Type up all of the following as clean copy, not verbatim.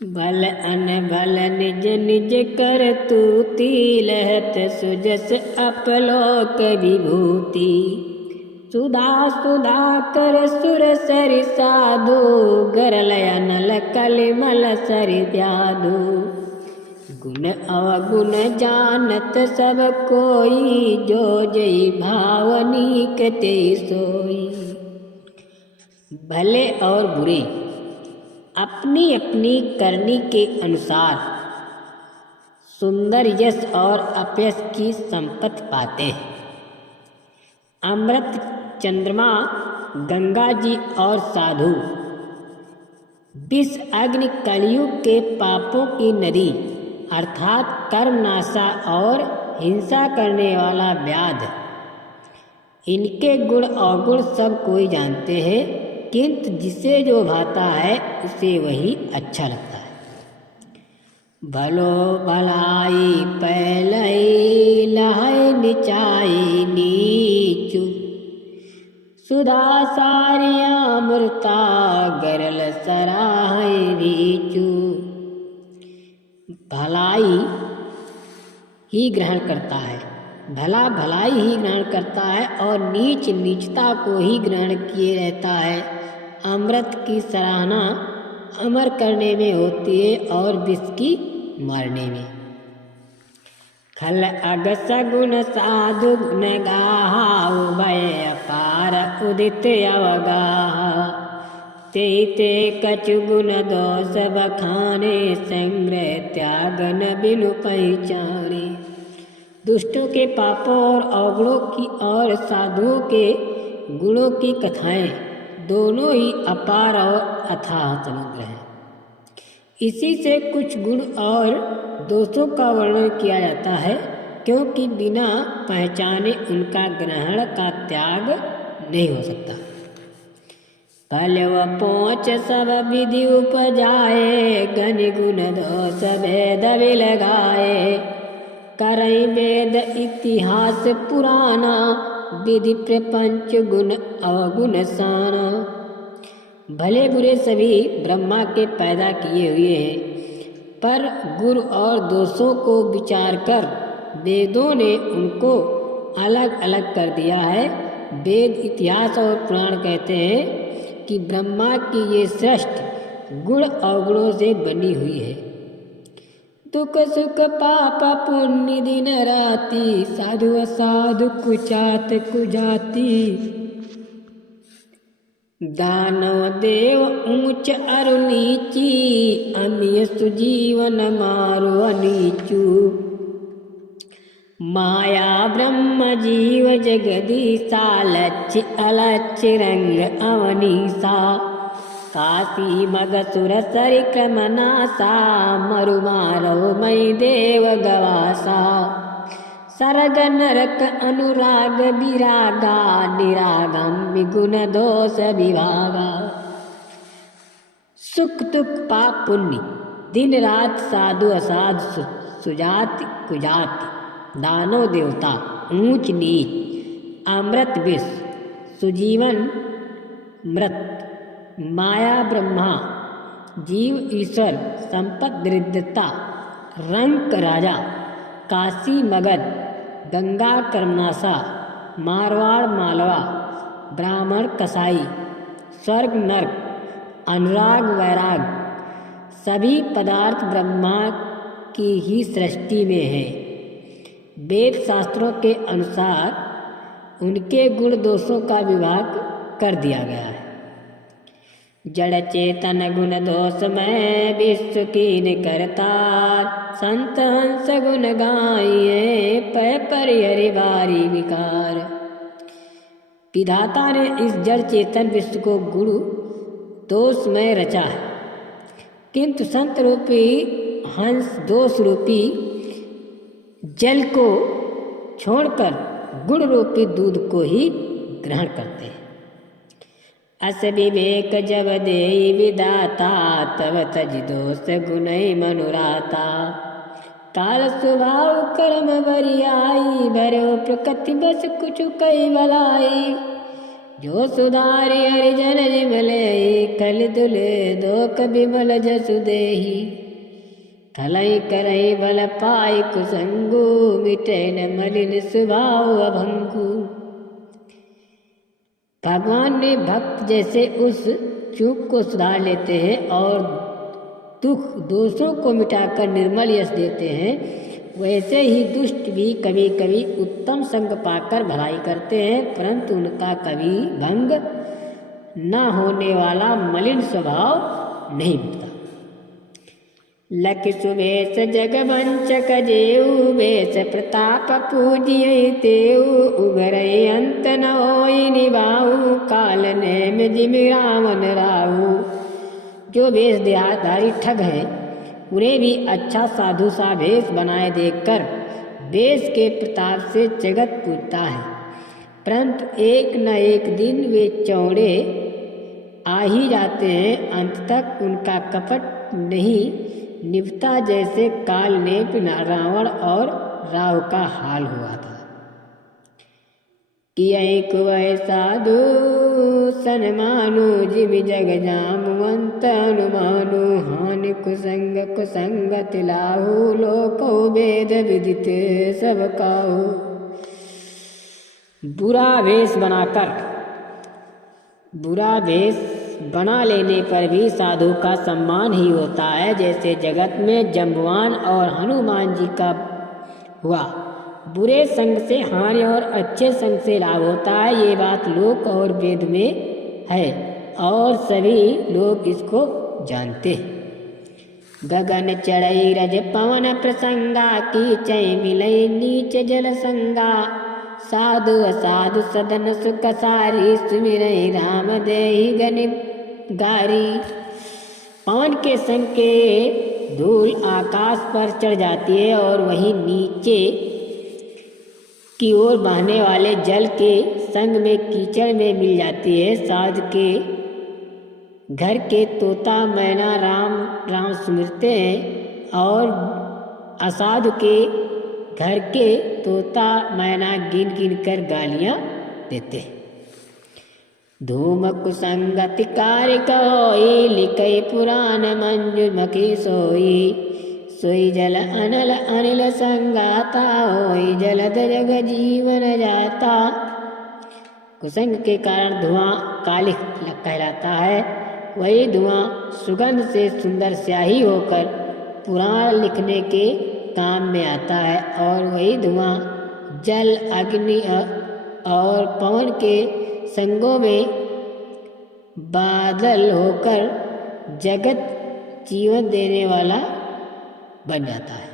भल अनभल निज निज कर तूती, लहत सुजस अपलोक विभूति। सुधा सुधा कर सुर सरि साधु, गरल अनल कलिमल सरि जादू। गुण अवगुण जानत सब कोई, जो जई भावनीक ते सोई। भले और बुरे अपनी अपनी करनी के अनुसार सुंदर यश और अपयश की संपत्ति पाते हैं। अमृत, चंद्रमा, गंगा जी और साधु, विष, अग्नि, कलयुग के पापों की नदी अर्थात कर्मनाशा और हिंसा करने वाला व्याध। इनके गुण अवगुण सब कोई जानते हैं, किंतु जिसे जो भाता है उसे वही अच्छा लगता है। भलो भलाई पहलई, लहै निचाई नीचु। सुधा सारिया अमृता, गरल सराहै रीचु। भलाई ही ग्रहण करता है, भला भलाई ही ग्रहण करता है और नीच नीचता को ही ग्रहण किए रहता है। अमृत की सराहना अमर करने में होती है और विष की मारने में। खल अग सगुण साधु गुण गाहा, उभय अपार उदित अवगाहा। ते ते कछु गुण दोष बखाने, संग्रह त्यागन बिनु पहचाने। दुष्टों के पापों और अवगुणों की और साधुओं के गुणों की कथाएं दोनों ही अपार और अथाह समुद्र हैं। इसी से कुछ गुण और दोषों का वर्णन किया जाता है, क्योंकि बिना पहचाने उनका ग्रहण का त्याग नहीं हो सकता। फल व पोंच सब विधि उपजाए, गनि गुण दोष भेद विलगाए। करई वेद इतिहास पुराना, विधि प्रपंच गुण अवगुण साना। भले बुरे सभी ब्रह्मा के पैदा किए हुए हैं, पर गुण और दोषों को विचार कर वेदों ने उनको अलग अलग कर दिया है। वेद, इतिहास और पुराण कहते हैं कि ब्रह्मा की ये सृष्टि गुण अवगुणों से बनी हुई है। दुख सुख पाप पुण्य दिन राति, साधु असाधु कुचात कुजाति। दानव देव ऊंच अरु नीची, अमिय सुजीवन मारो अनीचू। माया ब्रह्म जीव जगदीसा, लक्ष्य अलक्ष्य रंग अवनीसा। काशी मग सुर सरि क्रमनासा, मरु मारव मई देव गवासा। सरग नरक अनुराग विरागा, निरागम गुण दोष विभागा। सुख दुख पाप पुण्य, दिन रात, साधु असाधु, सुजाति कुजाति, दानव देवता, ऊंच नीच, अमृत विष, सुजीवन मृत, माया ब्रह्मा, जीव ईश्वर, संपत दरिद्रता, रंक राजा, काशी मगध, गंगा कर्मनाशा, मारवाड़ मालवा, ब्राह्मण कसाई, स्वर्ग नरक, अनुराग वैराग, सभी पदार्थ ब्रह्मा की ही सृष्टि में है। वेद शास्त्रों के अनुसार उनके गुण दोषों का विभाग कर दिया गया है। जड़ चेतन गुण दोष में विश्व कीन करतार, संत हंस गुण गाइए पै परिहरि बारी विकार। विधाता ने इस जड़ चेतन विश्व को गुण दोष में रचा है, किंतु संत रूपी हंस दोष रूपी जल को छोड़कर गुण रूपी दूध को ही ग्रहण करते हैं। अस विवेक जब देई विदाता, तब तज दोष गुणै मनुराता। काल स्वभाव कर्म बरियाई, भरो प्रकृति बस कुछ कई भलाई। जो सुधारि हरिजन जिमले कल दुले दोक बिमल जसु देही थलई करई बल पाई कुसंगु मिटे न मलिन स्वभाव अभंगु। भगवान ने भक्त जैसे उस चूक को सुधार लेते हैं और दुख दोषों को मिटाकर निर्मल यश देते हैं, वैसे ही दुष्ट भी कभी कभी उत्तम संग पाकर भलाई करते हैं, परंतु उनका कभी भंग न होने वाला मलिन स्वभाव नहीं मिटता। लख सुबेश जगवंचक जेऊ बेस प्रताप पूजिय तेऊ उगरई अंत न होई निभाऊ काल नेम जिम रावण राहु। जो वेश देहधारी ठग है उन्हें भी अच्छा साधु सा वेश बनाए देखकर देश के प्रताप से जगत पूजता है, परंतु एक न एक दिन वे चौड़े आ ही जाते हैं। अंत तक उनका कपट नहीं निभता, जैसे काल ने रावण और राव का हाल हुआ था। कि वह साधु सनमानु जिम जग जामवंत अनुमानु हानि कुसंग तिलाहु लोको वेद विदित सब काहु। बुरा वेश बना लेने पर भी साधु का सम्मान ही होता है, जैसे जगत में जम्बवान और हनुमान जी का हुआ। बुरे संग से हानि और अच्छे संग से लाभ होता है, ये बात लोक और वेद में है और सभी लोग इसको जानते हैं। गगन चढ़ई रज पवन प्रसंगा की चय मिलई नीच जल संगा साधु असाधु सदन सुख सारी सुमिरई राम देहि गनि गारी। पवन के संग के धूल आकाश पर चढ़ जाती है और वहीं नीचे की ओर बहने वाले जल के संग में कीचड़ में मिल जाती है। साध के घर के तोता मैना राम राम सुमिरते हैं और असाधु के घर के तोता मैना गिन गिन कर गालियां देते हैं। धूम कुसंगति कारिक होई लिखई पुराण मंजू मखी सोई सोई जल अनल अनिल संगाता होई जलद जग जीवन जाता। कुसंग के कारण धुआं कालिक कहलाता है, वही धुआं सुगंध से सुंदर स्याही होकर पुराण लिखने के काम में आता है और वही धुआं जल अग्नि और पवन के संगों में बादल होकर जगत जीवन देने वाला बन जाता है।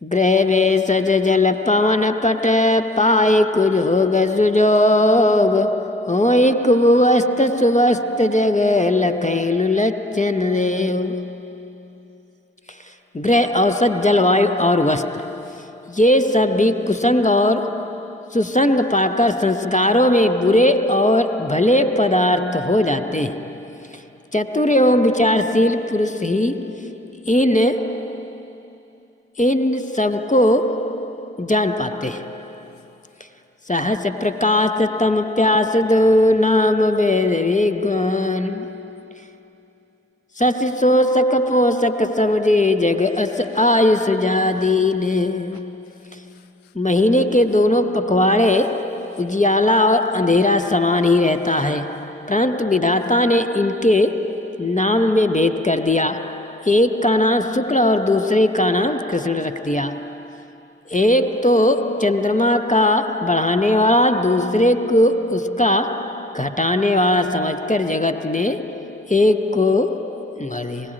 ग्रह वे सज जल पवन पट पाए कुजोग सुजोग होई कुवस्त सुवस्त जग लखैलु लक्षण देव। ग्रह औसत जलवायु और वस्त्र, ये सब भी कुसंग और सुसंग पाकर संस्कारों में बुरे और भले पदार्थ हो जाते हैं। चतुर एवं विचारशील पुरुष ही इन सबको जान पाते हैं। सहस प्रकाश तम प्यास दो नाम वेद विज्ञान सस शोषक पोषक समझे जग अस आयुष जादीन। महीने के दोनों पखवाड़े उजियाला और अंधेरा समान ही रहता है, परंतु विधाता ने इनके नाम में भेद कर दिया। एक का नाम शुक्ल और दूसरे का नाम कृष्ण रख दिया। एक तो चंद्रमा का बढ़ाने वाला, दूसरे को उसका घटाने वाला समझकर जगत ने एक को मार दिया।